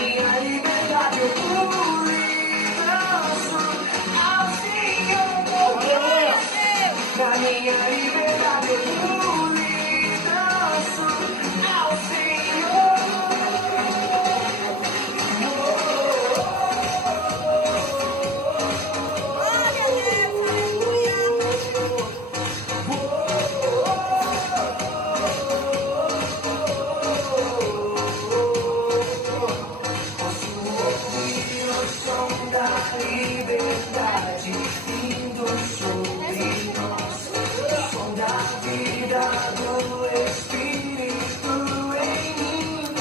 minha liberdade eu fui, danço ao Senhor. Na minha liberdade eu fui, danço ao Senhor. Liberdade vindo sobre nós, o som da vida do Espírito em mim.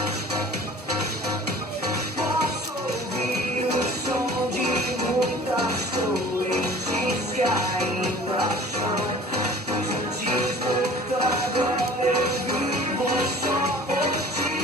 Posso ouvir o som de muitas correntes caindo ao chão, pois antes do agora eu vivo só por ti.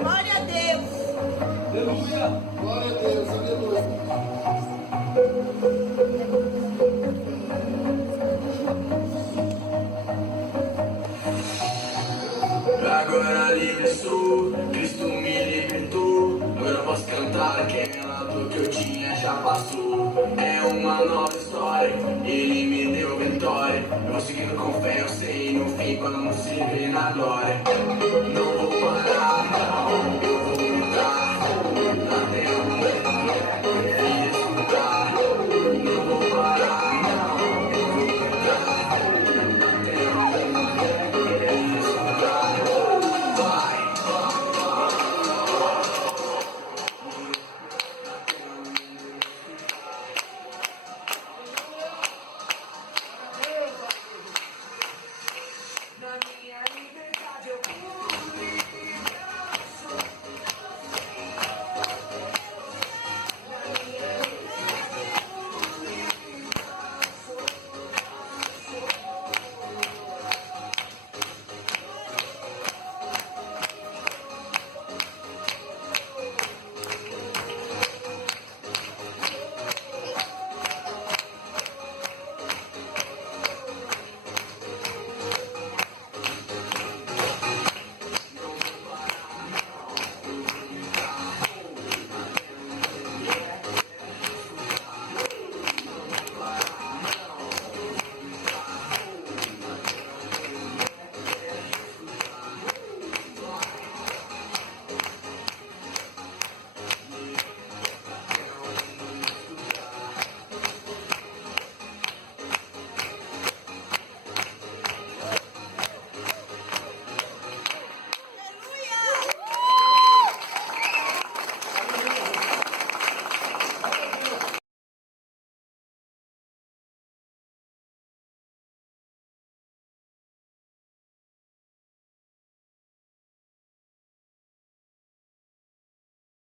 Glória a Deus. Aleluia! Glória a Deus, aleluia! Agora livre sou, Cristo me libertou. Agora eu posso cantar aquela dor que eu tinha já passou. É uma nova história, Ele me deu vitória. Eu vou seguindo com fé, eu sei no fim quando se vê na glória. Não vou parar, não, eu vou gritar até a mulher e escutar. Não vou parar, não, eu vou gritar até a mulher e escutar. Vai, na minha